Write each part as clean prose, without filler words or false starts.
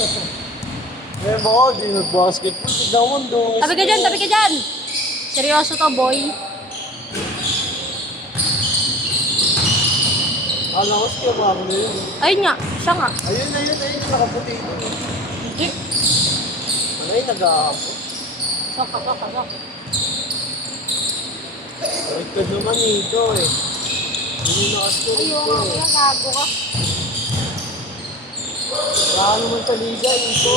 Eh, baka di nag-basketball. Tignan mo, doon. Tabi ka dyan, tabi ka dyan! Seryoso to, boy. Alam ko siya, mami na yun. Ayun nga, siya nga. Ayun, nakaputi ito. Hindi. Ano yung nag-aapos? Sok. Ito naman ito eh. Hindi nakascore Ayun ito nga, eh. kaya gago ka. Baka naman sa Liga, ito.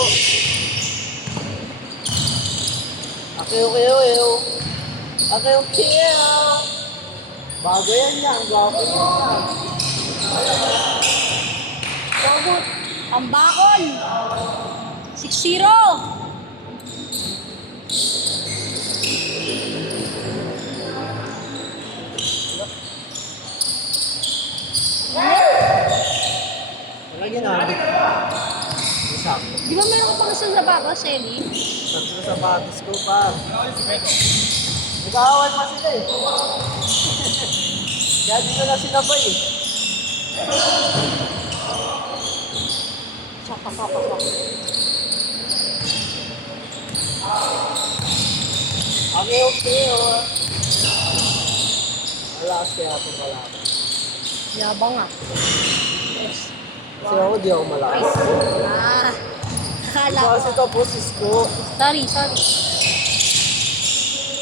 Akeo. Bago yan yan, gago yan. Gago. Pambakol. 6-0. Wala ginamit. Sakto. Di ba meron ka pang isang sapatos, Shelly? Sakto sa sapatos ko pa. Nag-aaway pa sila eh. Kaya di na sinabay eh. Sok. Akeo. Wala kasi ako malakas. Yabang nga. Yes. Kasi ako di ako malakas. Akala Kasi ko. tapos ko. Sorry.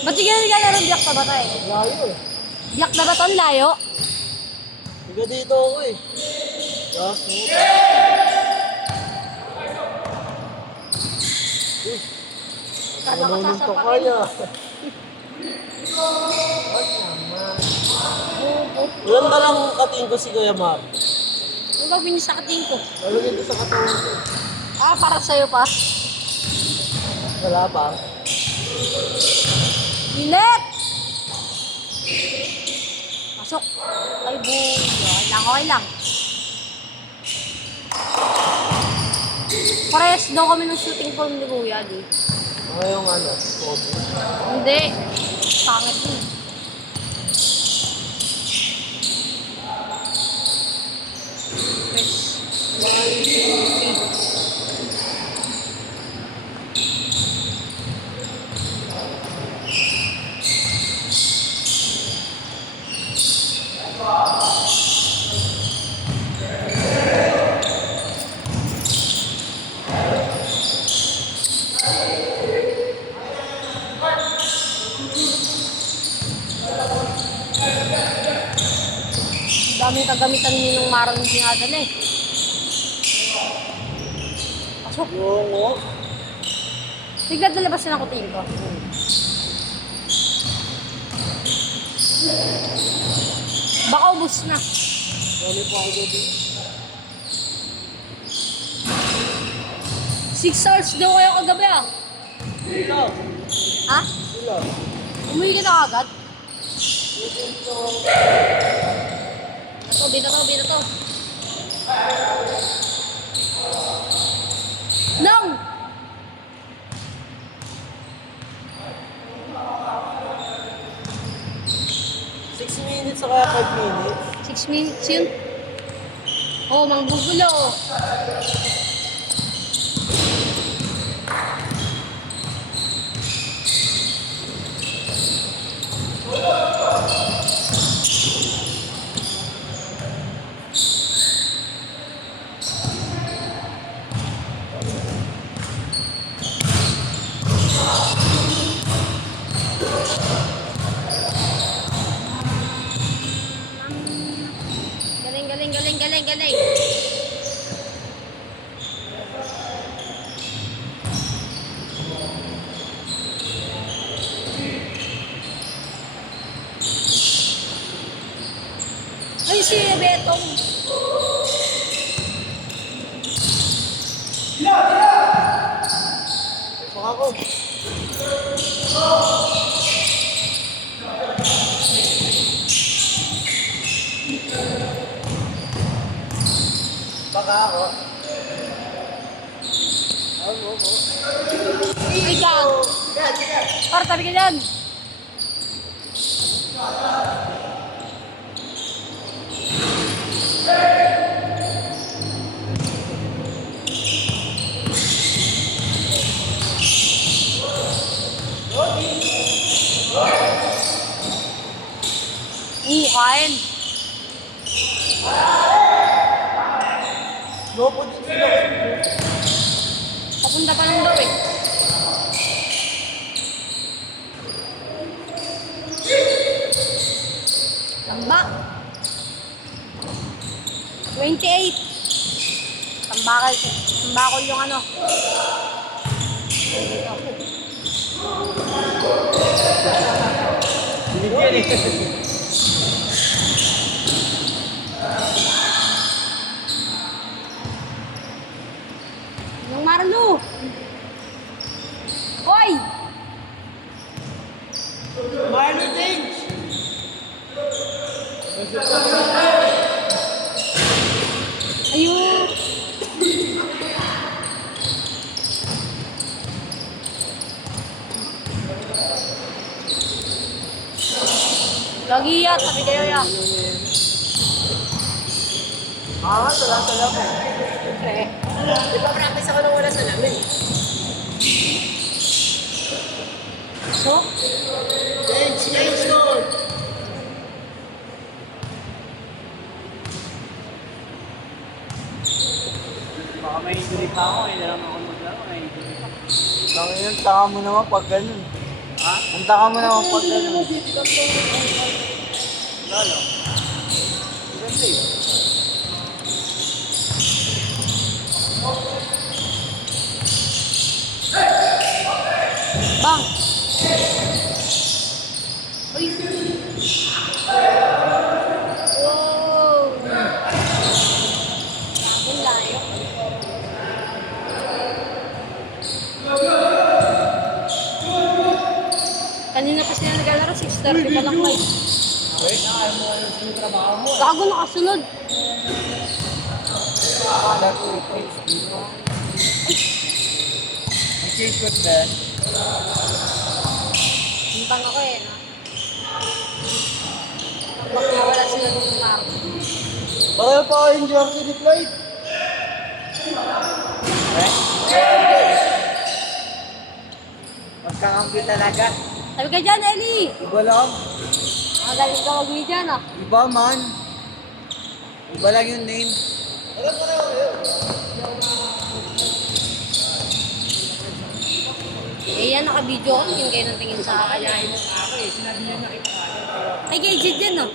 Ba't yung naglalaro biyak na ba tayo? Layo eh. Biyak na ba to? Ang layo? Higa dito ako eh. Kaso. Uy. Kala ko Marunong ka sasapakin. kaya. What naman? Ilan ba lang katingin ko si Kuya Mar? Ang gawin niyo sa kating ko? Lalagyan ko sa katawan ko. Para sa'yo pa. Wala pa. Init! Pasok. Ay, boy. Okay lang. Parehas daw kami ng shooting form ni Kuya, di. Ano yung ano? Kobe. Hindi. Pangit yun. Press. 1, 2, 3. Daming kagamitan niyo nung maron yung ginadala eh. Pasok. Oo. Tignan na labas na ng kuting ko. Baka ubus na. Dami pa ako doon. 6 hours daw kayo kagabi ah. Sila. Ha? Sila. Umuwi ka na agad? Dito to. Nang! 6 minutes o kaya 5 minutes. 6 minutes yun. Oh, manggugulo. Galing. Ay, si Betong. Saka ako. Baka ako. Ako. Ay, gago. Para tabi ka dyan. kain. Lopo din sila. Papunta pa lang daw eh. Tambak. 28. Tambakol yung ano. Binigyan eh. Yung Marlo. Hoy! Marlo James! Ayun. Lagi ya, sabi kayo ya. Wala salamin. Siyempre. Di ba practice ako nung wala sa lamin? So, Change yun! Baka may injury pa ako, hindi lang ako maglaro, may injury pa. Ang taka mo naman pag ganun. Ha? Ang taka mo naman pag ganun. Lalo. Maganda eh. bang. Uy. Wow. Ang layo. Kanina pa sila naglalaro, 6:30 pa lang live. Gago nakasunod. Change ko din. Hintang ako eh. Bak na wala sila nung laro. Baka pa yung jersey ni Floyd. Magkakampi talaga. Sabi ka dyan, Ellie! Iba lang. Magaling ka mag-media, no? Iba man. Iba lang yung name. Eh, yan, naka-video ko. Tingin kayo ng tingin sa akin. Ako eh, sinabi niya nakita ka. Ay, kay Jed yan, no?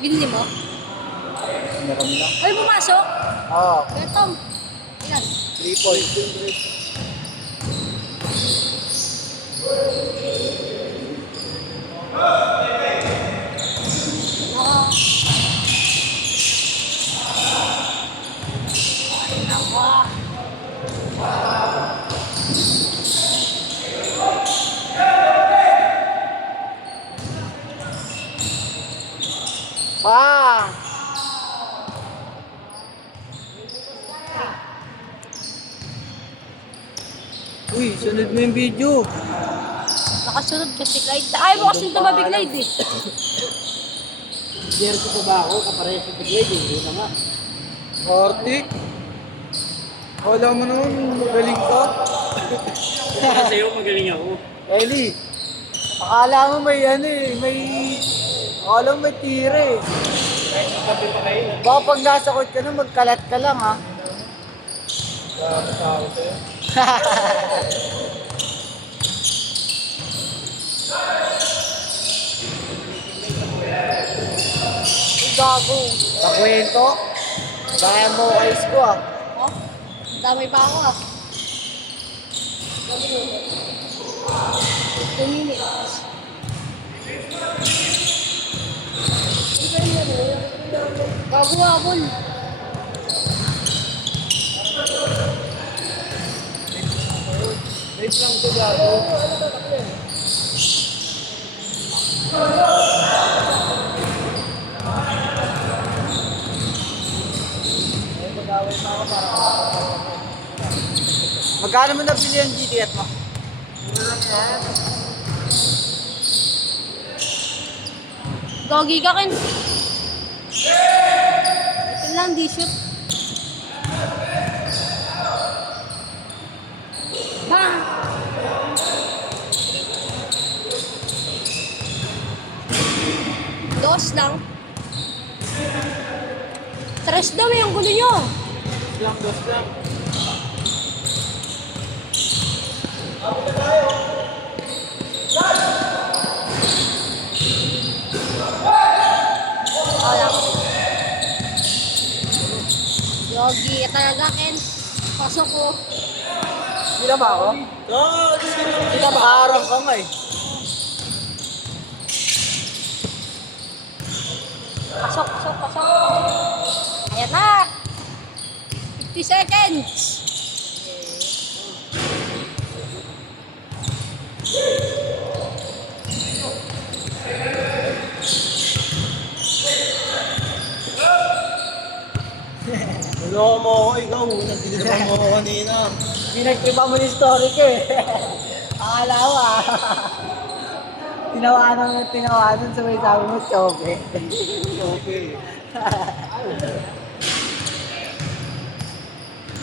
Binili mo? Meron lang. Ay, pumasok! Ah, Betom! Ilan? 3 points. Naka... Ay, naka... Ah! Uy, sunod mo yung video. Nakasunod kasi Clyde. Ayaw mo kasi tumabi Clyde eh. Jersey ko ba ako, kapareho sa Grade, hindi na nga. Artik. Wala mo naman, magaling ka. Para sa'yo, magaling ako. Ellie, akala mo may ano eh, akala mo may tira eh. Kapi pa kayo. Baka pag nasa court ka na, magkalat ka lang ha. Gago. Pakwento, kaya mo ayos ko ah. Oh, damay pa ako ah. 2 minutes. Gago habol. Wait lang to gago. Magkano mo nabili ang GTS mo? Gogi ka kin. Ito lang, D-shoot. Bang! Dos. Dos lang. Tres daw yung gulo nyo. Dos lang. Wala. Yogi talaga, Ken. Pasok ko. Hindi na ba ako? Hindi na ba? Harang ka nga eh. Pasok. Ayan na. 50 seconds. Naloko mo ako, ikaw. Nagtitirapan mo ako kanina. Pinagtripa mo yung story ko eh. Akala ko ah. Tinawanan sa may sabi mo, choke. Okay.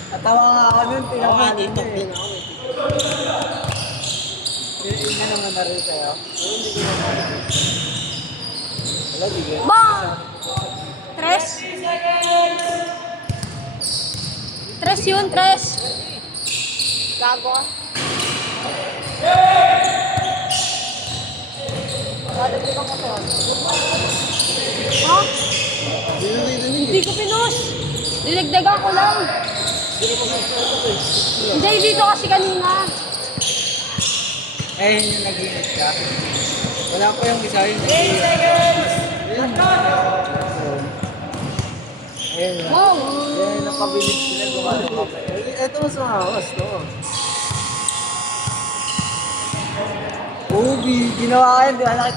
Natawa nga ako nun, Ako nga, tinawanan mo TikTok eh. din ako eh. Yun na naman na rin sa'yo. Wala, di ka. Bang! Tres. Tres yun, tres. Gago ka. Dadagdagan ko to. Ha? Hindi ko pinos. Dinagdagan ko lang. Hindi, dito kasi kanina. Eh, yun yung nag-iingat ka. Wala pa yung isa yun. 8 seconds! Ayun na. Wow! Yan, nakabilis sila gumano ka pa. Ito mas mahawas to. Ubi, ginawa ka yun, di ba nakita?